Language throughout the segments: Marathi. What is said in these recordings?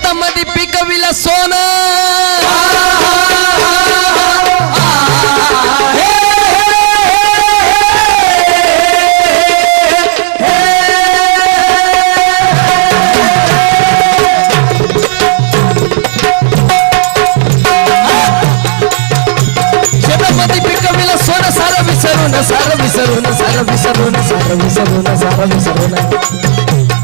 शेतामध्ये पिकविला सोनं शेतामध्ये पिकविला सोनं सारं विसरून सारं विसरून सारं विसरून सारं विसरून सारं विसरून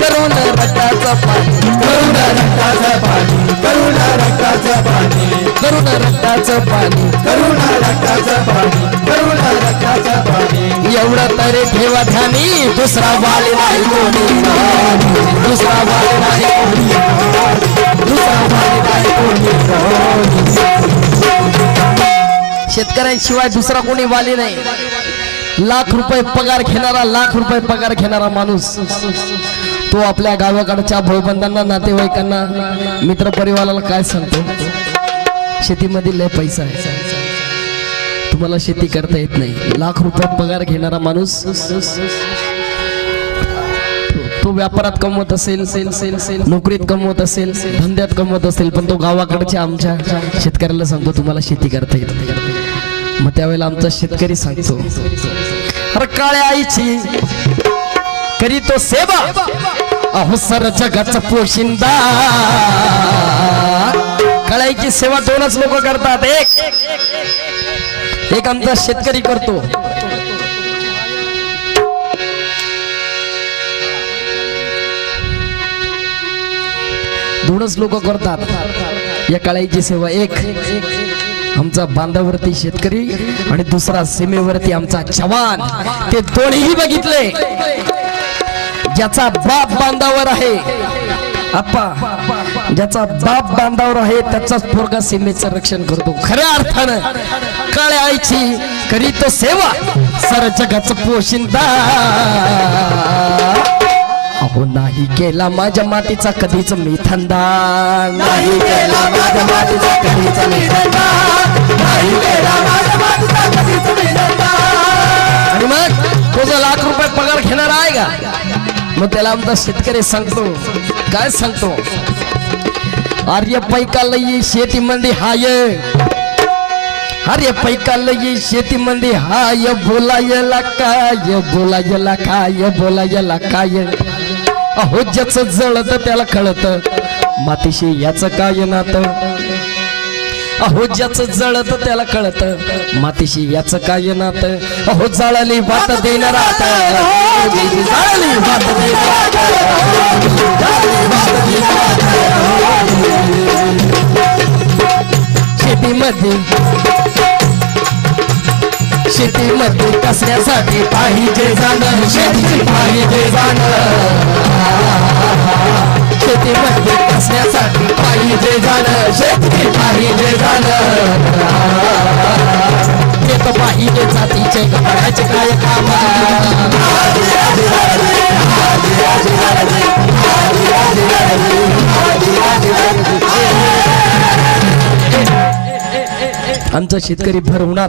करुण रक्ताचं पाणी करुण रक्ताचं पाणी करुण रक्ताचं पाणी करुण रक्ताचं पाणी करुण रक्ताचं पाणी करुण रक्ताचं पाणी एवढं तरी ठेवा ध्यानी दुसरा वाली नाही कोणी दुसरा वाली नाही कोणी दुसरा वाली नाही कोणी शेतकऱ्यांशिवाय दुसरा कोणी वाली नाही लाख रुपये पगार घेणारा लाख रुपये पगार घेणारा माणूस तो आपल्या गावाकडच्या भाऊबंधांना नातेवाईकांना मित्रपरिवाराला काय सांगतो शेतीमध्ये लय पैसा आहे तुम्हाला शेती करता येत नाही लाख रुपये पगार घेणारा माणूस तो व्यापारात कमवत असेल नोकरीत कमवत असेल धंद्यात कमवत असेल पण तो गावाकडच्या आमच्या शेतकऱ्याला सांगतो तुम्हाला शेती करता येत नाही मग त्यावेळेला आमचा शेतकरी सांगतो अरे काळ्या आईची करी तो सेवा अहो सर जगाचा पोशिंदा काळ्याची सेवा दोनच लोक करतात एक आमचा शेतकरी करतो दोनच लोक करतात या काळ्याची सेवा एक आमचा बांधावरती शेतकरी आणि दुसरा सीमेवरती आमचा जवान ते दोन्ही बघितले ज्याचा बाप बांधावर आहे आप्पा ज्याचा बाप बांधावर आहे त्याचाच पोरगा सीमेचं रक्षण करतो खऱ्या अर्थानं काळ्या आईची करीत सेवा सर जगाचं पोशिंदा अहो नाही केला माझ्या मातीचा कधीच मी धंदा नाही केला माझ्या मातीचा कधीच मी धंदा नाही केला माझ्या मातीचा कधीच मी धंदा आणि मग तो जो लाख रुपये पगार घेणार आहे का मग त्याला आमचा शेतकरी सांगतो काय सांगतो आर्य पैका लई शेतीमध्ये हाय अरे पैका लई शेतीमध्ये हाय बोलायला काय बोलायला काय बोलायला काय अहो ज्याचं जळत त्याला कळत मातीशी याचं काय नातं अहो ज्याचं जळत त्याला कळत मातीशी याचं काय नातं अहो जाळली वाट देणार जाळली वाट शेतीमध्ये कसण्यासाठी पाहिजे जाणं शेतीची पाहिजे जाणं शेतीमध्ये कसण्यासाठी पाहिजे जाणं शेती पाहिजे जाणं येत पाहिजे जातीचे करायचे काय काम आमचा शेतकरी भर उन्हात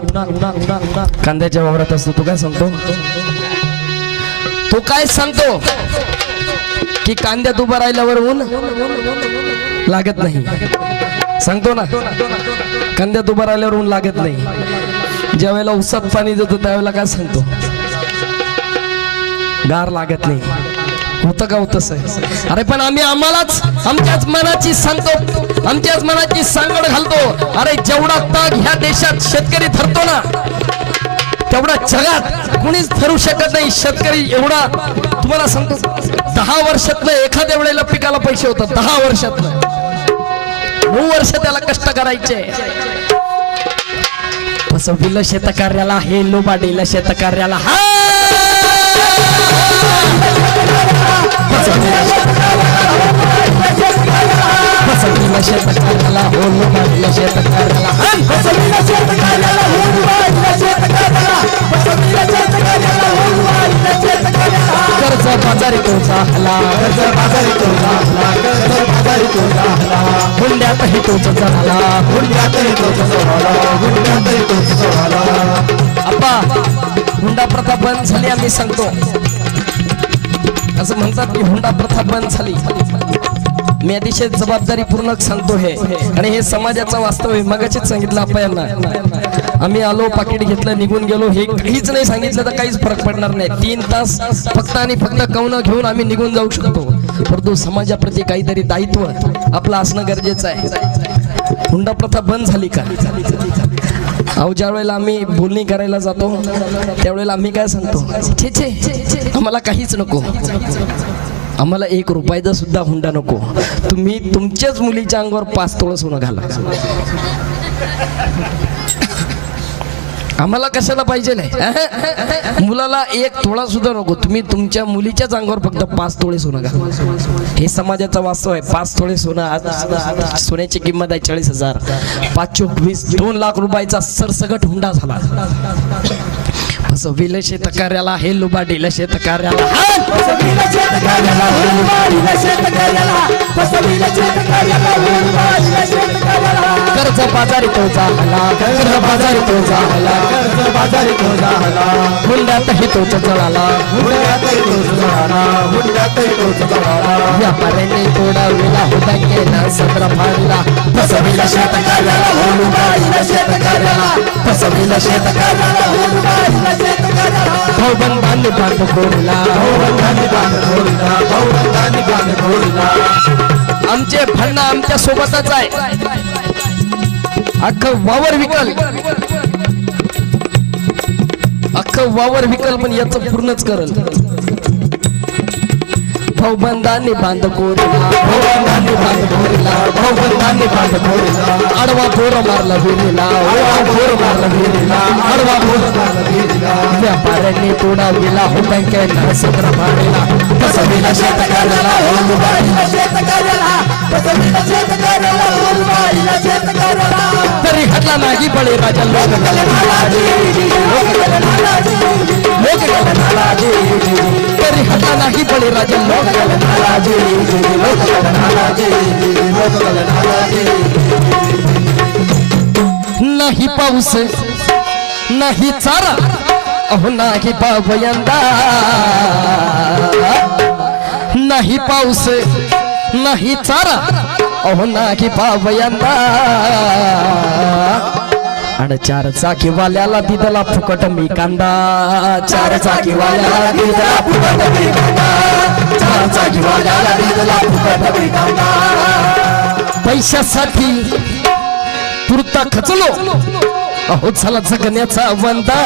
कांद्याच्या वावरात असतो तो काय सांगतो की कांद्यात उभा राहिल्यावर ऊन लागत नाही सांगतो ना कांद्यात उभा राहिल्यावर ऊन लागत नाही ज्या वेळेला उसात पाणी देतो त्यावेळेला काय सांगतो गार लागत नाही होतं का होतच आहे अरे पण आम्ही आम्हालाच आमच्याच मनाची सांगतो आमच्याच मनाची सांगड घालतो अरे जेवढा ताग ह्या देशात शेतकरी धरतो ना तेवढा जगात कुणीच धरू शकत नाही शेतकरी एवढा तुम्हाला सांगतो 10 वर्षातलं एखाद्या वेळेला पिकाला पैसे होतात 10 वर्षातलं 9 वर्ष त्याला कष्ट करायचे फसविलं शेतकऱ्याला हे लोबाडीला शेतकऱ्याला हा फसविलं शेतकऱ्याला हो लोबाडीला शेतकऱ्याला फसविलं शेतकऱ्याला हो लोबाडीला शेतकऱ्याला फसविलं शेतकऱ्याला हो लोबाडीला शेतकऱ्याला कर्ज बाजारी तो झाला कर्ज बाजारी तो झाला कर्ज बाजारी तो झाला हुंड्यातही तोच झाला हुंड्यातही तोच झाला हुंड्यातही तोच झाला अप्पा हुंडा प्रथा बंद झाली आम्ही सांगतो असं म्हणतात की हुंडा प्रथा बंद झाली मी अतिशय जबाबदारीपूर्वक सांगतो हे, आणि हे समाजाचं वास्तव आहे. मगाशीच सांगितलं आपल्याला, आम्ही आलो, पाकिट घेतलं, निघून गेलो, हे काहीच नाही सांगितलं तर काहीच फरक पडणार नाही. 3 तास फक्त आणि फक्त कौन घेऊन आम्ही निघून जाऊ शकतो, परंतु समाजाप्रती काहीतरी दायित्व आपलं असणं गरजेचं आहे. हुंडा प्रथा बंद झाली का? अहो, ज्या वेळेला आम्ही बोलणी करायला जातो त्यावेळेला आम्ही काय सांगतो, छे छे आम्हाला काहीच नको, आम्हाला 1 रुपयाचा सुद्धा हुंडा नको, तुम्ही तुमच्याच मुलीच्या अंगावर 5 तोळं सोनं घाला, आम्हाला कशाला पाहिजे नाही. मुलाला 1 तोळा सुद्धा नको, तुम्ही तुमच्या मुलीच्याच अंगावर फक्त 5 तोळे सोनं घाला. हे समाजाचा वास्तव आहे. 5 तोळे सोनं, आज सोन्याची किंमत आहे 40,000. 5 चोक 20, 2 लाख रुपयाचा सरसगट हुंडा झाला. फसविलं शेतकऱ्याला हे लुबाडीलं शेतकऱ्याला, कर्ज बाजारी तो झाला, कर्ज बाजारी तो झाला, कर्ज बाजारी तो झाला, हुंड्यातही तोच जळाला, हुंड्यातही तोच जळाला, हुंड्यातही तोच जळाला. व्यापाऱ्यांनी तोडाविला हुंडा केला, सत्र फाडला, फसविलं शेतकऱ्याला, लुबाडीलं शेतकऱ्याला, फसविलं शेतकऱ्याला, लुबाडीलं शेतकऱ्याला. भाऊबंधांनी बांध फोडला, भाऊबंधांनी बांध फोडला, भाऊबंधांनी बांध फोडला. आमचे भांडणं आमच्या सोबतच आहे. अख्खं वावर विकल, अख्खं वावर विकल, पण याचं पूर्णच करल. भाऊबंधांनी बांध कोरला, भाऊबंधांनी बांध कोरला, भाऊबंधांनी बांध कोरला. आडवा पोर मारला विहिरीला, आडवा पोर मारला विहिरीला, आडवा पोर मारला विहिरीला. व्यापाऱ्यांनी तोडाविला हुंडा केला, सत्र फाडला, फसविलं शेतकऱ्याला, लुबाडीलं शेतकऱ्याला, फसविलं शेतकऱ्याला, लुबाडीलं शेतकऱ्याला. तरी हटला नाही बळीराजा, लोक गेले नाराजी, लोक गेले नाराजी, लोक गेले नाराजी. तरी हटला नाही बळीराजा, लोक गेले नाराजी, लोक गेले नाराजी, लोक गेले नाराजी. नाही पाऊस नाही चारा, अहो नाही पाव यंदा, नाही पाऊस नाही चारा, अहो नाही पाव यंदा. आणि 4 चाकीवाल्याला दिदला फुकट मी कांदा, 4 चाकीवाल्याला दिदला फुकट मी कांदा, 4 चाकीवाल्याला दिदला फुकट मी कांदा. पैशासाठी पुरता खचलो, अहो चला जगण्याचा वंदा.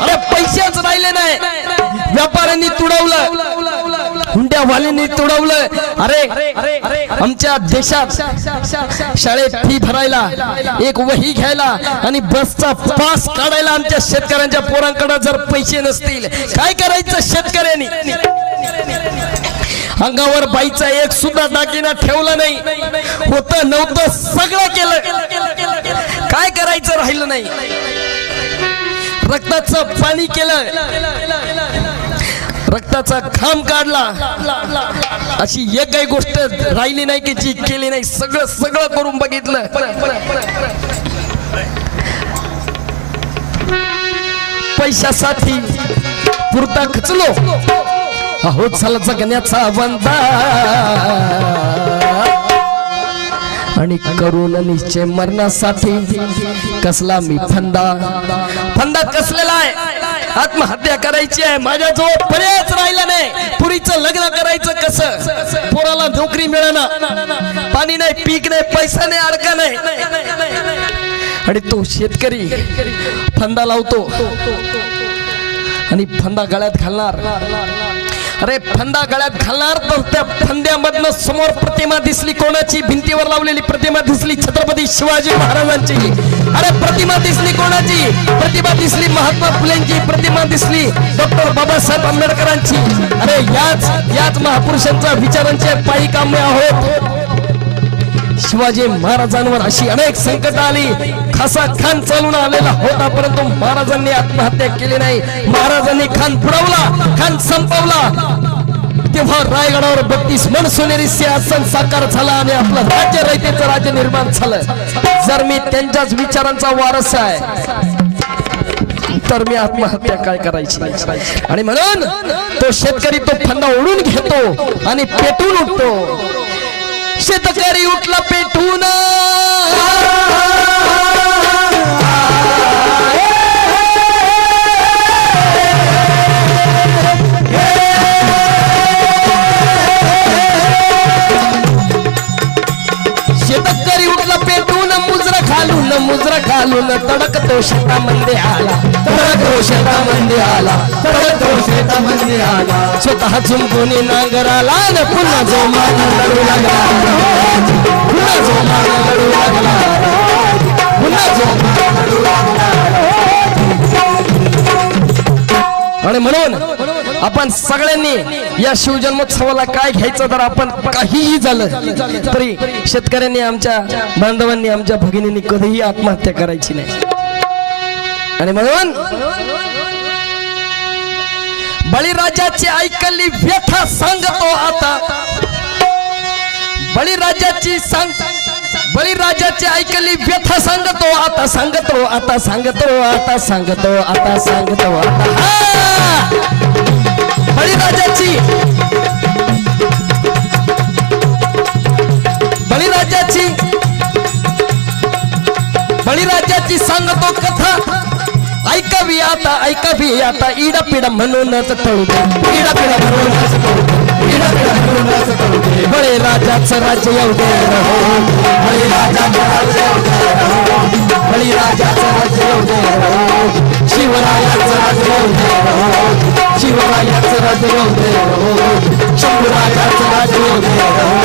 अरे पैशाच राहिले नाही, व्यापाऱ्यांनी तुडवलं, हुंड्यावाल्यांनी तुडवलं. अरे आमच्या देशात शाळेत फी भरायला, 1 वही घ्यायला आणि बसचा पास काढायला आमच्या शेतकऱ्यांच्या पोरांकडे जर पैसे नसतील, काय करायचं शेतकऱ्यांनी? अंगावर बाईचा 1 सुद्धा दागिना ठेवला नाही, होतं नव्हतं सगळं केलं, काय करायचं राहिलं नाही. रक्ताचं पाणी केलं, रक्ताचा घाम काढला, अशी एक काही गोष्ट राहिली नाही की जी केली नाही. सगळं सगळं करून बघितलं. पैशासाठी पुरता खचलो, अहो चला जगण्याचा वंदा. आणि करून निश्चय मरणासाठी कसला मी फंदा, फंदा कसलेला आहे, आत्महत्या करायची आहे. माझ्याजवळ पर्यायच राहिला नाही, पुरीचं लग्न करायचं कसं, पोराला नोकरी मिळेना, पाणी नाही, पीक नाही, पैसा नाही, अडका नाही. आणि तो शेतकरी फंदा लावतो आणि फंदा गळ्यात घालणार. अरे फंदा गळ्यात घालणार तर त्या फंद्यामधनं समोर प्रतिमा दिसली, कोणाची? भिंतीवर लावलेली प्रतिमा दिसली, छत्रपती शिवाजी महाराजांची. अरे प्रतिमा दिसली कोणाची? प्रतिमा दिसली महात्मा फुलेंची, प्रतिमा दिसली डॉक्टर बाबासाहेब आंबेडकरांची. अरे याच महापुरुषांच्या विचारांचे पायी कामे आहोत. शिवाजी महाराजांवर अशी अनेक संकट आली, खासा खान चालून आलेला होता, परंतु महाराजांनी आत्महत्या केली नाही. महाराजांनी खान बुडवला, खान संपवला. तेव्हा रायगडावर 32 मन सोनेरी सिंहासन साकार झाला आणि आपलं राज्य रयतेचं राज्य निर्माण झालं. जर मी त्यांच्याच विचारांचा वारस आहे तर मी आत्महत्या काय करायची. आणि म्हणून तो शेतकरी तो फंदा ओढून घेतो आणि पेटून उठतो. शेतकरी उठला पेटून, शेतकरी उठला पेटून, मुजरा घालून तडकतो शेतामध्ये आला, तडकतो शेतामध्ये आला, तडकतो शेतामध्ये आला. स्वतः झुंपून नांगराला न पुन्हा जोमान लढू लागला, पुन्हा जोमान लढू लागला, पुन्हा जोमान लढू लागला. आणि म्हणून आपण सगळ्यांनी या शिवजन्मोत्सवाला काय घ्यायचं, तर आपण काहीही झालं तरी शेतकऱ्यांनी, आमच्या बांधवांनी, आमच्या भगिनींनी कधीही आत्महत्या करायची नाही. आणि म्हणून बळीराजाची ऐकली व्यथा सांगतो आता, बळीराजाची ऐकली व्यथा सांगतो आता, सांगतो आता, सांगतो आता, सांगतो आता, सांगतो आता. बळीराजाची सांगतो कथा, ऐकावी आता, ऐकावी आता. इडा पिडा म्हणूनच तळू दे, इडा पिडा म्हणूनच तळू दे, इडा पिडा म्हणूनच तळू दे. बळीराजाचं राज्य येऊ दे रहो, बळीराजाचं राज्य येऊ दे रहो, बळीराजाचं राज्य येऊ दे रहो. शिवरायाचं राज्य येऊ दे रहो, शिवरायाचं राज्य येऊ दे रहो, शंभूराजाचं राज्य येऊ दे रहो.